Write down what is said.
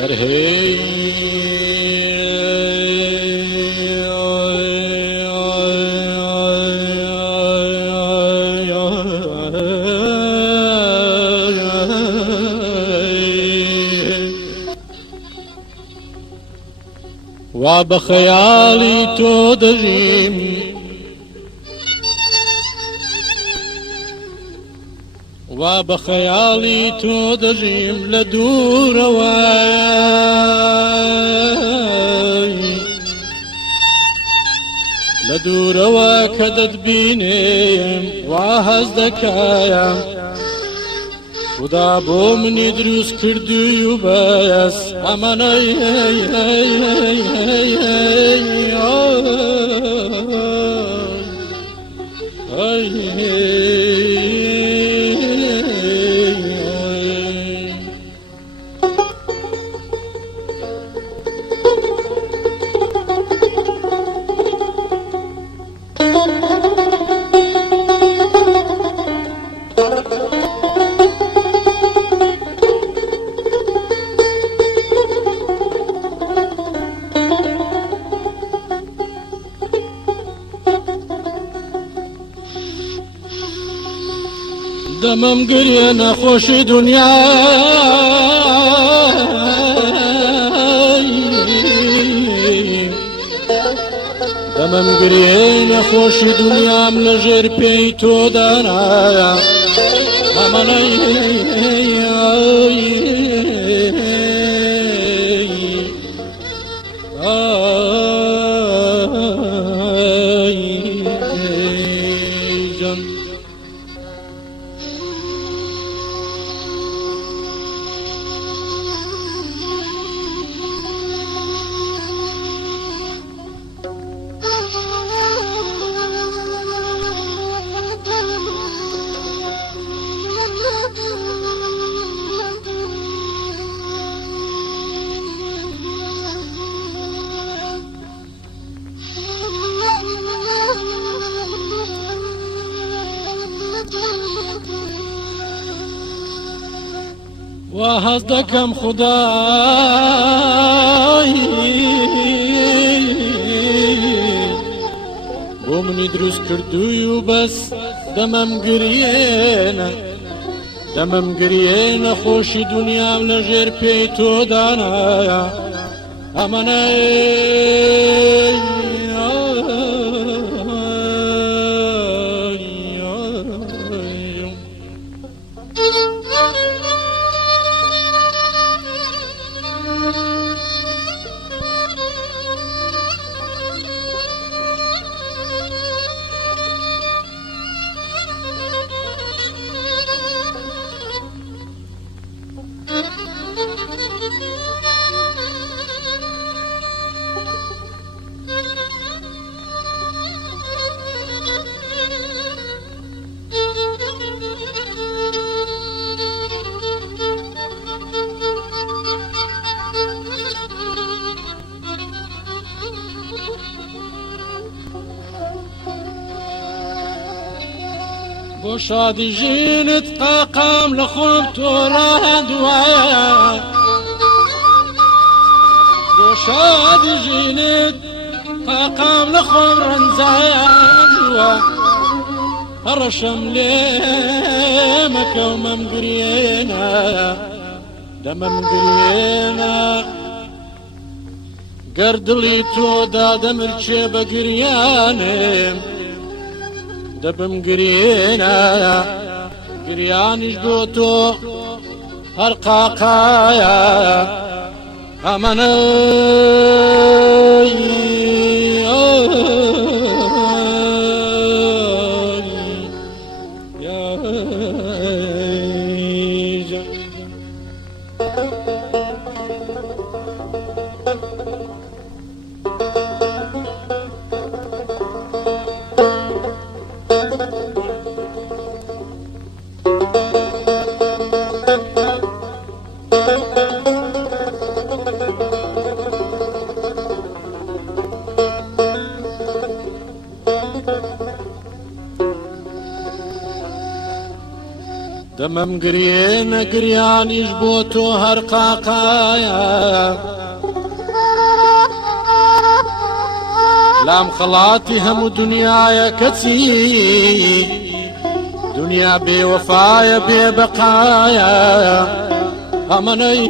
Yar hey وبخيالي تدريم وبخيالي تدريم لدور واي لدور وكدد بينيم وهز دكايا خدا بو منی دروست کردوی و بس امان ای ای ای ای ای دمم گریه نخوش دنیا دمم گریه نخوش دنیام لجر پی تو دانا امان ای وهز دكم خداي بو مني دروس كردوي وبس دمم قرينا خوشي دنيا لجير بيتو دانا اماني بو شادي جينت قاقام لخوم تورا دوايا بو شادي جينت قاقام لخوم رنزايا دوا هرشم ليمك ومم قرينا دمم قرينا قردلي تو دادم الشي بقرياني دبم قرينا قريانش بوتو هرقاقايا اماني يا دەمەم گرێنە گریانیش بۆ تۆ هەر قاقایە لام خەڵاتی هەموو دنیایە کەچی دنیا بێوەفایە بێبەقایە ئەمەنەی